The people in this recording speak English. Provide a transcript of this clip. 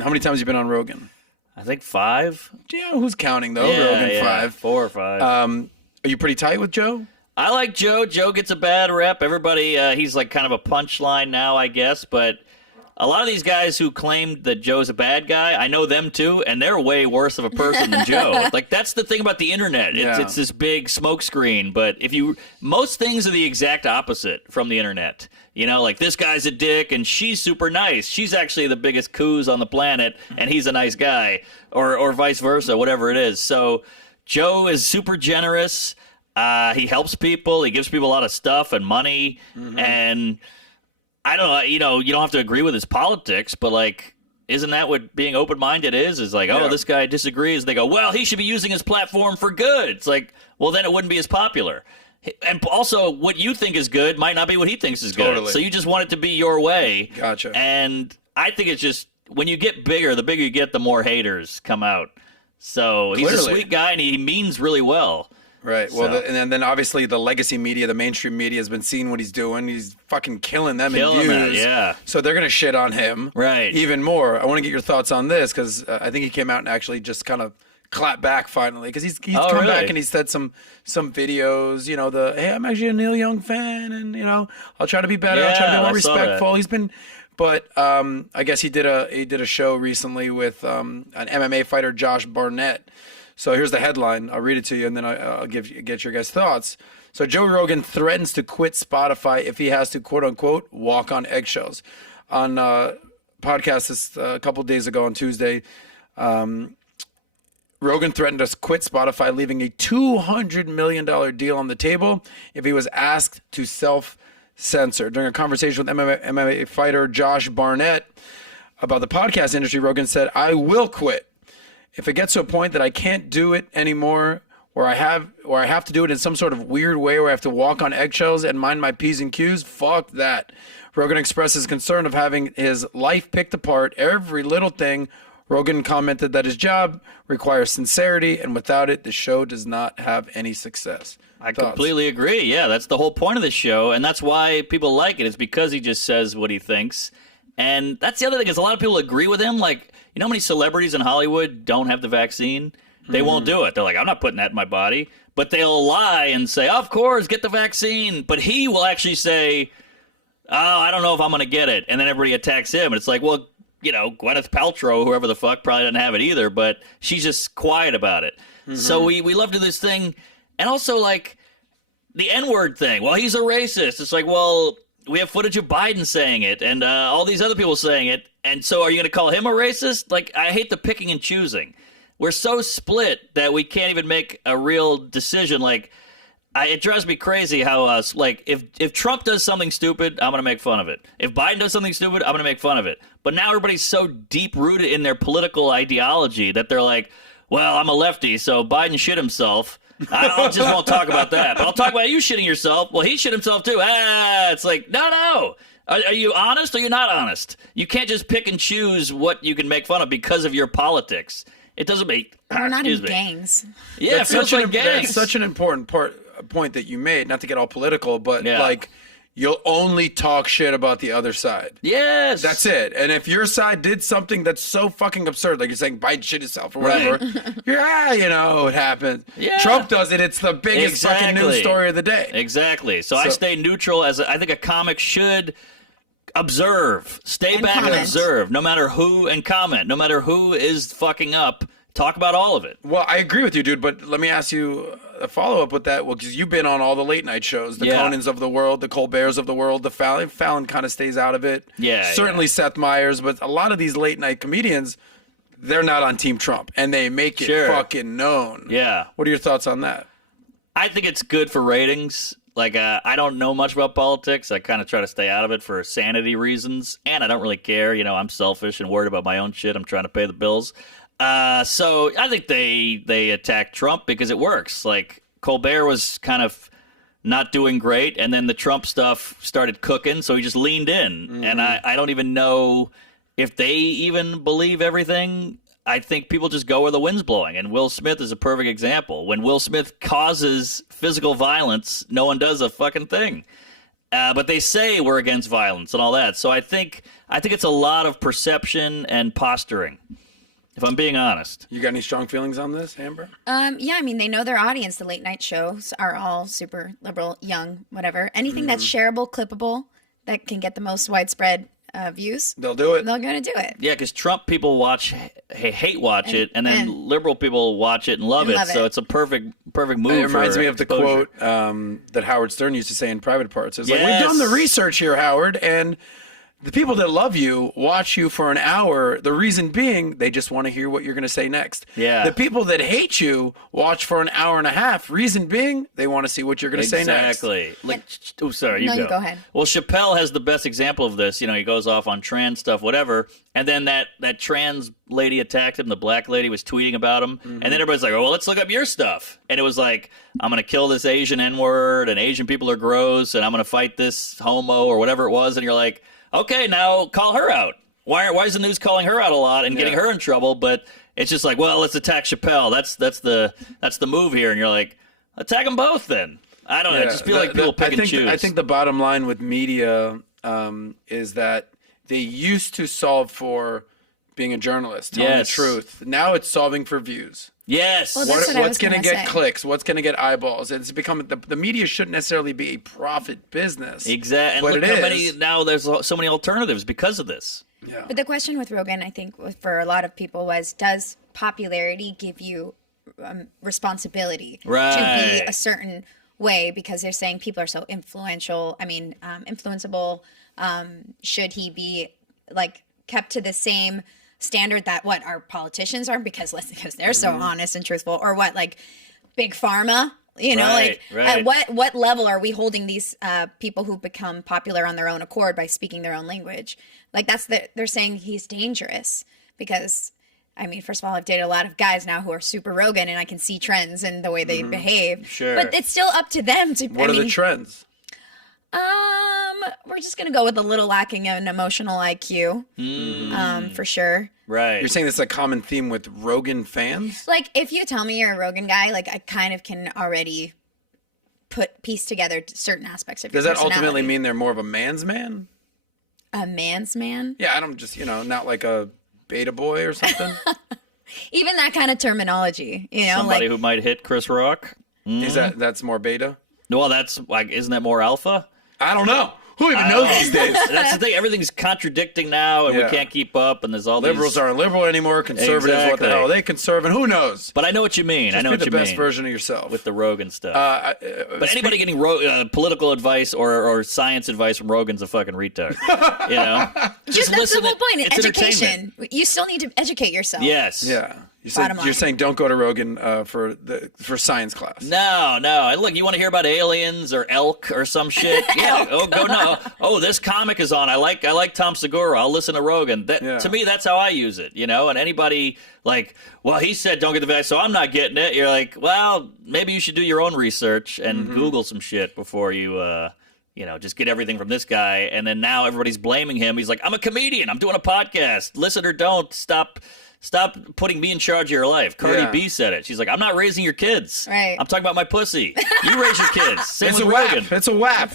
How many times have you been on Rogan? I think 5. Yeah, who's counting though? Yeah, Rogan 5. 4 or 5. Are you pretty tight with Joe? I like Joe. Joe gets a bad rep. Everybody, he's like kind of a punchline now, I guess. But a lot of these guys who claimed that Joe's a bad guy, I know them too, and they're way worse of a person than Joe. Like, that's the thing about the internet. It's this big smokescreen. But most things are the exact opposite from the internet. You know, like this guy's a dick and she's super nice. She's actually the biggest coos on the planet and he's a nice guy, or vice versa, whatever it is. So Joe is super generous. He helps people. He gives people a lot of stuff and money. And I don't know, you don't have to agree with his politics, but like, isn't that what being open-minded is? Is like, oh, this guy disagrees. They go, well, he should be using his platform for good. It's like, well, then it wouldn't be as popular. And also, what you think is good might not be what he thinks is good. So you just want it to be your way. Gotcha. And I think it's just, when you get bigger, the bigger you get, the more haters come out. So he's a sweet guy, and he means really well. Right. Well, and then obviously the legacy media, the mainstream media has been seeing what he's doing. He's fucking killing them in views. Yeah. So they're going to shit on him. Right. Even more. I want to get your thoughts on this because I think he came out and actually just kind of clap back finally because he's come back and he said some videos, hey, I'm actually a Neil Young fan, and I'll try to be better, I'll try to be more respectful. He's been, but I guess he did a show recently with an MMA fighter, Josh Barnett. So here's the headline. I'll read it to you, and then I'll get your guys' thoughts. So Joe Rogan threatens to quit Spotify if he has to, quote unquote, walk on eggshells. On podcast a couple days ago on Tuesday, Rogan threatened to quit Spotify, leaving a $200 million deal on the table if he was asked to self-censor. During a conversation with MMA fighter Josh Barnett about the podcast industry, Rogan said, I will quit. If it gets to a point that I can't do it anymore, or I have to do it in some sort of weird way where I have to walk on eggshells and mind my P's and Q's, fuck that. Rogan expresses concern of having his life picked apart, every little thing. Rogan commented that his job requires sincerity, and without it, the show does not have any success. I completely agree. Yeah, that's the whole point of the show, and that's why people like it. It's because he just says what he thinks. And that's the other thing, is a lot of people agree with him. Like, how many celebrities in Hollywood don't have the vaccine? They won't do it. They're like, I'm not putting that in my body. But they'll lie and say, of course, get the vaccine. But he will actually say, oh, I don't know if I'm going to get it. And then everybody attacks him. And it's like, well, Gwyneth Paltrow, whoever the fuck, probably doesn't have it either, but she's just quiet about it. So we love to do this thing. And also, like, the N-word thing. Well, he's a racist. It's like, well, we have footage of Biden saying it and all these other people saying it. And so are you going to call him a racist? Like, I hate the picking and choosing. We're so split that we can't even make a real decision. Like, it drives me crazy how if Trump does something stupid, I'm going to make fun of it. If Biden does something stupid, I'm going to make fun of it. But now everybody's so deep-rooted in their political ideology that they're like, well, I'm a lefty, so Biden shit himself. I just won't talk about that. But I'll talk about you shitting yourself. Well, he shit himself too. It's like, no. Are you honest or you're not honest? You can't just pick and choose what you can make fun of because of your politics. It doesn't make... We're not in gangs. Yeah, it feels like gangs. That's such an important point that you made, not to get all political, but like, you'll only talk shit about the other side. Yes. That's it. And if your side did something that's so fucking absurd, like you're saying Biden shit himself or whatever, it happens. Yeah. Trump does it. It's the biggest fucking news story of the day. Exactly. So I stay neutral. I think a comic should observe. Stay back and observe, no matter who, and comment. No matter who is fucking up, talk about all of it. Well, I agree with you, dude, but let me ask you a follow-up with that. Well, because you've been on all the late-night shows, the Conans of the world, the Colberts of the world, the Fallon kind of stays out of it. Yeah. Certainly Seth Meyers, but a lot of these late-night comedians, they're not on Team Trump, and they make it fucking known. Yeah. What are your thoughts on that? I think it's good for ratings. Like, I don't know much about politics. I kind of try to stay out of it for sanity reasons, and I don't really care. I'm selfish and worried about my own shit. I'm trying to pay the bills. So I think they attack Trump because it works. Like, Colbert was kind of not doing great, and then the Trump stuff started cooking, so he just leaned in. And I don't even know if they even believe everything. I think people just go where the wind's blowing, and Will Smith is a perfect example. When Will Smith causes physical violence, no one does a fucking thing. But they say we're against violence and all that. So I think it's a lot of perception and posturing, if I'm being honest. You got any strong feelings on this, Amber? Yeah, I mean, they know their audience. The late night shows are all super liberal, young, whatever. Anything that's shareable, clippable, that can get the most widespread views, They'll do it. they're going to do it. Yeah, because Trump people hate watch it, and then liberal people watch it and love it. So it's a perfect move. It reminds me of the exposure. quote that Howard Stern used to say in Private Parts. It's like, Yes. we've done the research here, Howard, and the people that love you watch you for an hour. The reason being, they just want to hear what you're going to say next. Yeah. The people that hate you watch for an hour and a half. Reason being, they want to see what you're going to say next. Exactly. Like, oh, sorry, No, you go ahead. Well, Chappelle has the best example of this. You know, he goes off on trans stuff, whatever, and then that trans lady attacked him. The black lady was tweeting about him, and then everybody's like, "Oh, well, let's look up your stuff." And it was like, "I'm going to kill this Asian N-word, and Asian people are gross, and I'm going to fight this homo or whatever it was." And you're like, okay, now call her out. Why is the news calling her out a lot and getting her in trouble? But it's just like, well, let's attack Chappelle. That's the move here. And you're like, attack them both then. I don't know. I just feel like people pick and choose. I think the bottom line with media is that they used to solve for being a journalist, telling the truth. Now it's solving for views. Yes. Well, that's What's going to get clicks? What's going to get eyeballs? It's become the media shouldn't necessarily be a profit business. Exactly. And but look it how is. many now. There's so many alternatives because of this. Yeah. But the question with Rogan, I think, for a lot of people was, does popularity give you responsibility to Right. be a certain way? Because they're saying people are so influential. I mean, influenceable. Should he be like kept to the same standard that what our politicians are because they're so honest and truthful, or what, like big pharma, you know, at what level are we holding these people who become popular on their own accord by speaking their own language? Like they're saying he's dangerous because, I mean, first of all, I've dated a lot of guys now who are super Rogan, and I can see trends in the way they behave. Sure. But it's still up to them to. What are the trends? We're just gonna go with a little lacking in emotional IQ, for sure. Right. You're saying this is a common theme with Rogan fans? Like, if you tell me you're a Rogan guy, like, I kind of can already piece together certain aspects of your Does that personality. ultimately mean they're more of a man's man? A man's man? Yeah, I don't just, not like a beta boy or something. Even that kind of terminology, Somebody who might hit Chris Rock. Is that's more beta? Well, that's like, isn't that more alpha? I don't know. Who even knows these days? That's the thing. Everything's contradicting now, and we can't keep up. And there's all Liberals aren't liberal anymore. Conservatives, what the Exactly. hell are they conservative? Who knows? But I know what you mean. I know Be what the you best mean version of yourself. with the Rogan stuff. But anybody getting political advice or science advice from Rogan's a fucking retard. Just that's listen. the whole point. It's Education. entertainment. You still need to educate yourself. Yes. Yeah. Bottom line. You're saying don't go to Rogan for science class. No. And look, you want to hear about aliens or elk or some shit? Yeah. Oh, go no. Oh, this comic is on. I like Tom Segura. I'll listen to Rogan. To me, that's how I use it. And anybody like, well, he said don't get the vaccine, so I'm not getting it. You're like, well, maybe you should do your own research and Google some shit before you. Just get everything from this guy. And then now everybody's blaming him. He's like, I'm a comedian. I'm doing a podcast. Listen or don't. Stop putting me in charge of your life. Cardi B said it. She's like, I'm not raising your kids. Right. I'm talking about my pussy. You raise your kids. Same It's with a Rogan. WAP. It's a WAP.